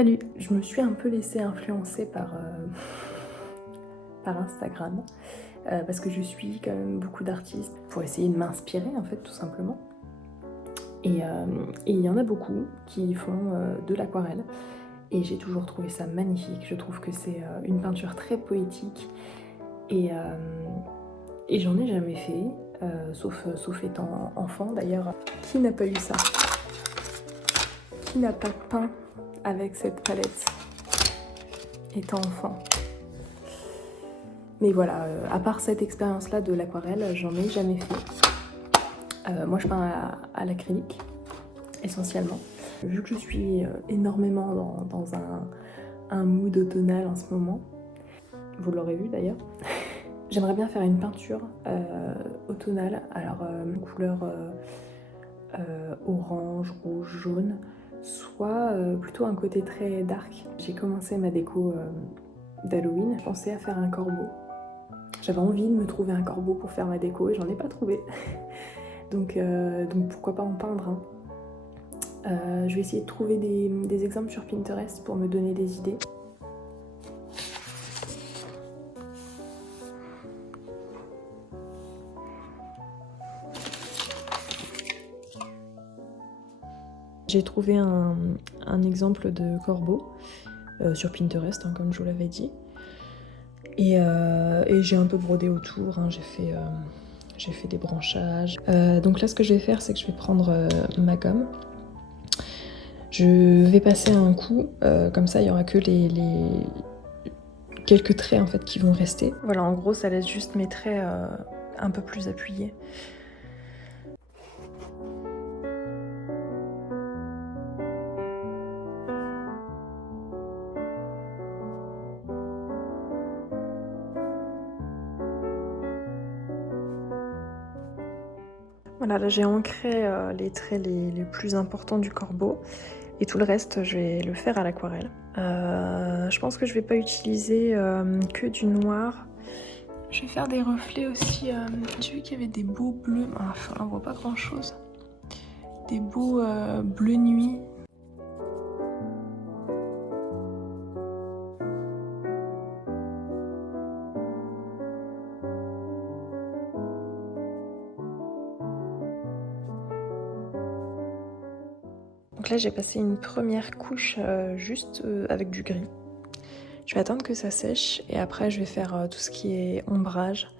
Salut, je me suis un peu laissée influencer par Instagram parce que je suis quand même beaucoup d'artistes pour essayer de m'inspirer en fait tout simplement. Et il y en a beaucoup qui font de l'aquarelle et j'ai toujours trouvé ça magnifique. Je trouve que c'est une peinture très poétique et, j'en ai jamais fait, sauf étant enfant d'ailleurs. Qui n'a pas eu ça? Qui n'a pas peint avec cette palette étant enfant? Mais voilà, à part cette expérience-là de l'aquarelle, j'en ai jamais fait. Moi, je peins à l'acrylique, essentiellement. Vu que je suis énormément dans un mood automnal en ce moment, vous l'aurez vu d'ailleurs, j'aimerais bien faire une peinture automnale, alors couleur orange, rouge, jaune, soit plutôt un côté très dark. J'ai commencé ma déco d'Halloween, je pensais à faire un corbeau. J'avais envie de me trouver un corbeau pour faire ma déco et j'en ai pas trouvé. donc pourquoi pas en peindre, hein. Je vais essayer de trouver des exemples sur Pinterest pour me donner des idées. J'ai trouvé un exemple de corbeau sur Pinterest, hein, comme je vous l'avais dit. Et j'ai un peu brodé autour, hein. J'ai fait des branchages. Donc là, ce que je vais faire, c'est que je vais prendre ma gomme. Je vais passer un coup, comme ça, il n'y aura que les quelques traits en fait qui vont rester. Voilà, en gros, ça laisse juste mes traits un peu plus appuyés. Voilà, là j'ai ancré les traits les plus importants du corbeau et tout le reste je vais le faire à l'aquarelle. Je pense que je vais pas utiliser que du noir. Je vais faire des reflets aussi. J'ai vu qu'il y avait des beaux bleus, enfin on voit pas grand chose. Des beaux bleus nuit. Donc là j'ai passé une première couche juste avec du gris. Je vais attendre que ça sèche et après je vais faire tout ce qui est ombrage.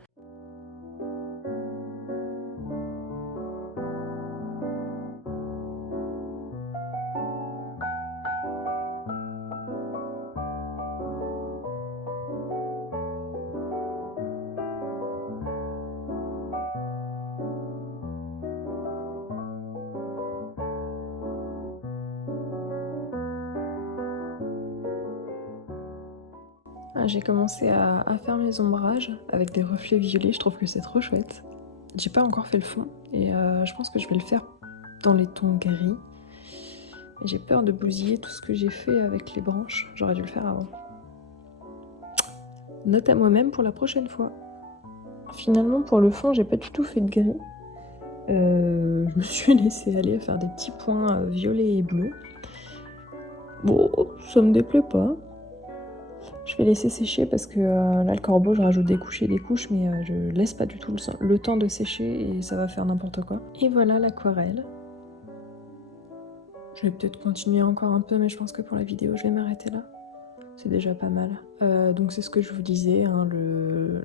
J'ai commencé à faire mes ombrages avec des reflets violets, je trouve que c'est trop chouette. J'ai pas encore fait le fond et je pense que je vais le faire dans les tons gris. Et j'ai peur de bousiller tout ce que j'ai fait avec les branches, j'aurais dû le faire avant. Note à moi-même pour la prochaine fois. Finalement pour le fond j'ai pas du tout fait de gris. Je me suis laissée aller à faire des petits points violets et bleus. Bon, ça me déplaît pas. Je vais laisser sécher parce que là le corbeau je rajoute des couches et des couches mais je laisse pas du tout le temps de sécher et ça va faire n'importe quoi. Et voilà l'aquarelle. Je vais peut-être continuer encore un peu mais je pense que pour la vidéo je vais m'arrêter là. C'est déjà pas mal. Donc c'est ce que je vous disais, hein,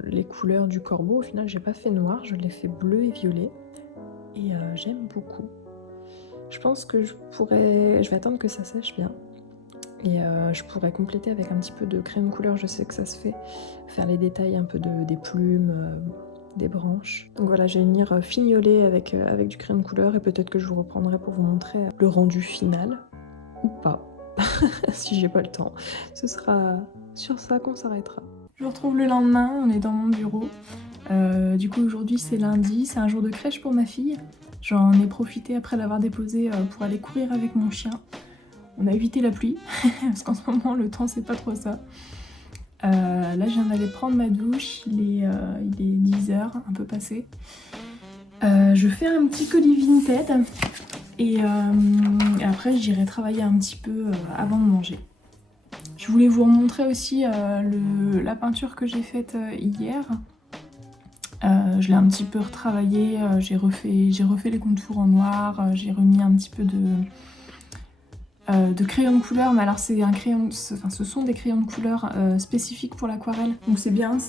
les couleurs du corbeau, au final j'ai pas fait noir, je l'ai fait bleu et violet. Et j'aime beaucoup. Je pense que je vais attendre que ça sèche bien. Et je pourrais compléter avec un petit peu de crème couleur, je sais que ça se fait. Faire les détails un peu des plumes, des branches. Donc voilà, je vais venir fignoler avec du crème couleur et peut-être que je vous reprendrai pour vous montrer le rendu final. Ou pas, si j'ai pas le temps. Ce sera sur ça qu'on s'arrêtera. Je vous retrouve le lendemain, on est dans mon bureau. Du coup aujourd'hui c'est lundi, c'est un jour de crèche pour ma fille. J'en ai profité après l'avoir déposée pour aller courir avec mon chien. On a évité la pluie, parce qu'en ce moment le temps c'est pas trop ça. Là je viens d'aller prendre ma douche, il est 10h, un peu passé. Je fais un petit colis Vinted et après j'irai travailler un petit peu avant de manger. Je voulais vous remontrer aussi la peinture que j'ai faite hier. Je l'ai un petit peu retravaillée, j'ai refait les contours en noir, j'ai remis un petit peu de crayon de couleur, mais alors c'est un crayon, enfin, ce sont des crayons de couleur spécifiques pour l'aquarelle, donc c'est bien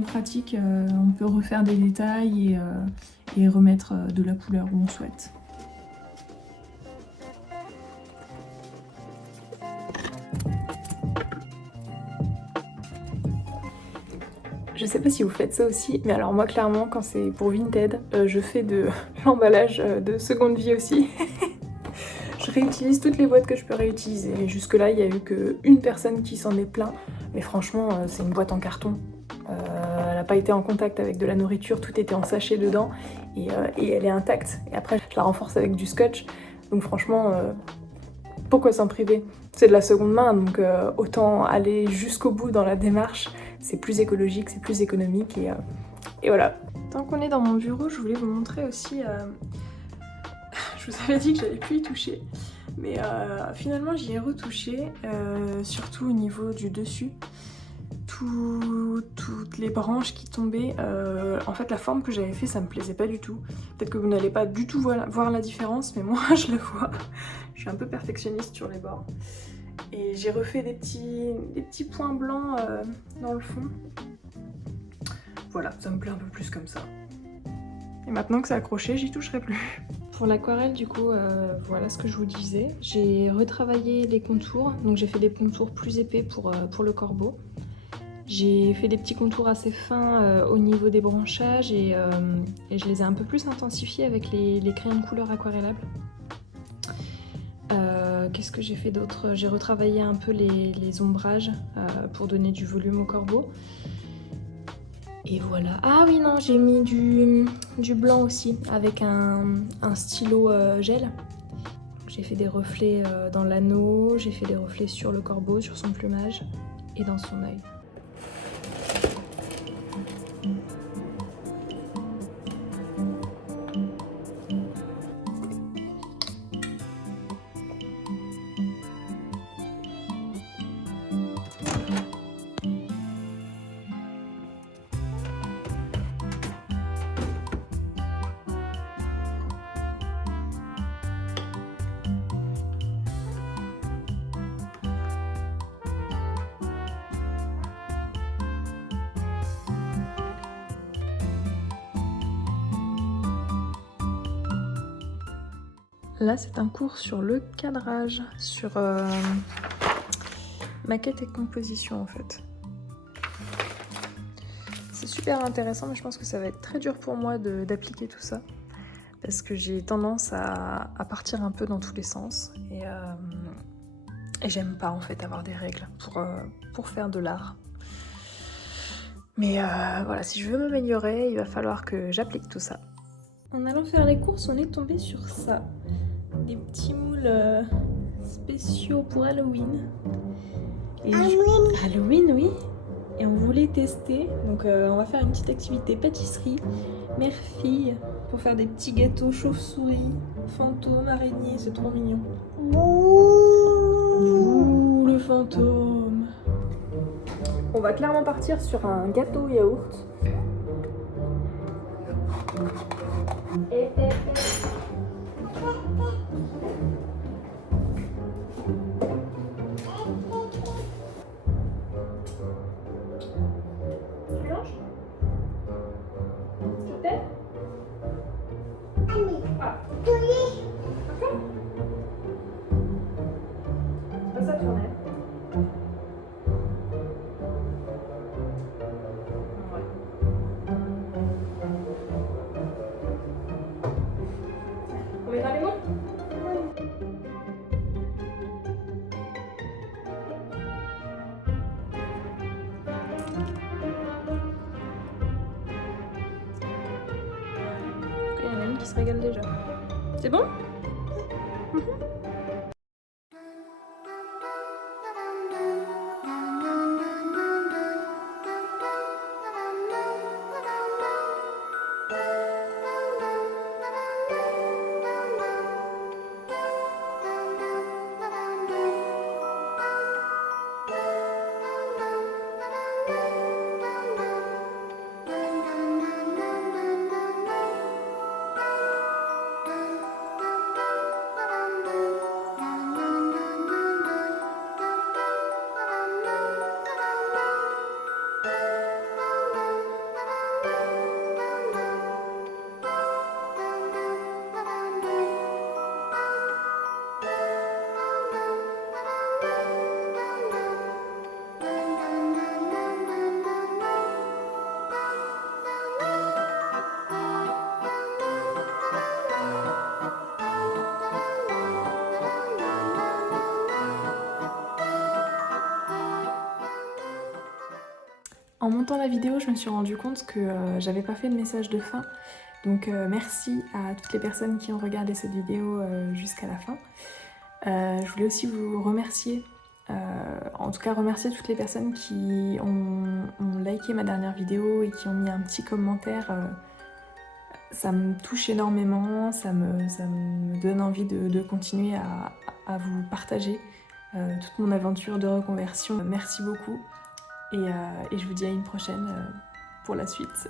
pratique, on peut refaire des détails et remettre de la couleur où on souhaite. Je sais pas si vous faites ça aussi, mais alors moi clairement quand c'est pour Vinted, je fais de l'emballage de seconde vie aussi. Je réutilise toutes les boîtes que je peux réutiliser. Jusque là il y a eu qu'une personne qui s'en est plaint, mais franchement c'est une boîte en carton. Elle n'a pas été en contact avec de la nourriture, tout était en sachet dedans et elle est intacte. Et après je la renforce avec du scotch, donc franchement pourquoi s'en priver? C'est de la seconde main, donc autant aller jusqu'au bout dans la démarche. C'est plus écologique, c'est plus économique et voilà. Tant qu'on est dans mon bureau, je voulais vous montrer aussi... je vous avais dit que j'allais plus y toucher, mais finalement j'y ai retouché, surtout au niveau du dessus. Toutes les branches qui tombaient, en fait la forme que j'avais fait ça me plaisait pas du tout. Peut-être que vous n'allez pas du tout voir la différence, mais moi je la vois. Je suis un peu perfectionniste sur les bords. Et j'ai refait des petits points blancs dans le fond. Voilà, ça me plaît un peu plus comme ça. Et maintenant que c'est accroché, j'y toucherai plus. Pour l'aquarelle, du coup, voilà ce que je vous disais. J'ai retravaillé les contours, donc j'ai fait des contours plus épais pour le corbeau. J'ai fait des petits contours assez fins au niveau des branchages et je les ai un peu plus intensifiés avec les crayons de couleur aquarellables. Qu'est-ce que j'ai fait d'autre? J'ai retravaillé un peu les ombrages pour donner du volume au corbeau. Et voilà. Ah oui, non, j'ai mis du blanc aussi avec un stylo gel. J'ai fait des reflets dans l'anneau, j'ai fait des reflets sur le corbeau, sur son plumage et dans son œil. Là, c'est un cours sur le cadrage, sur maquette et composition en fait. C'est super intéressant, mais je pense que ça va être très dur pour moi d'appliquer tout ça. Parce que j'ai tendance à partir un peu dans tous les sens. Et j'aime pas en fait avoir des règles pour faire de l'art. Mais voilà, si je veux m'améliorer, il va falloir que j'applique tout ça. En allant faire les courses, on est tombé sur ça. Des petits moules spéciaux pour Halloween. Et Halloween, oui. Et on voulait tester, donc on va faire une petite activité pâtisserie, mère-fille, pour faire des petits gâteaux chauve-souris, fantômes, araignées, c'est trop mignon. Ouh, le fantôme. On va clairement partir sur un gâteau yaourt. On mettra les mots? Il y en a une qui se régale déjà. C'est bon? en montant la vidéo, je me suis rendu compte que j'avais pas fait de message de fin. Donc merci à toutes les personnes qui ont regardé cette vidéo jusqu'à la fin. Je voulais aussi vous remercier, en tout cas remercier toutes les personnes qui ont liké ma dernière vidéo et qui ont mis un petit commentaire. Ça me touche énormément, ça me donne envie de continuer à vous partager toute mon aventure de reconversion. Merci beaucoup et je vous dis à une prochaine pour la suite.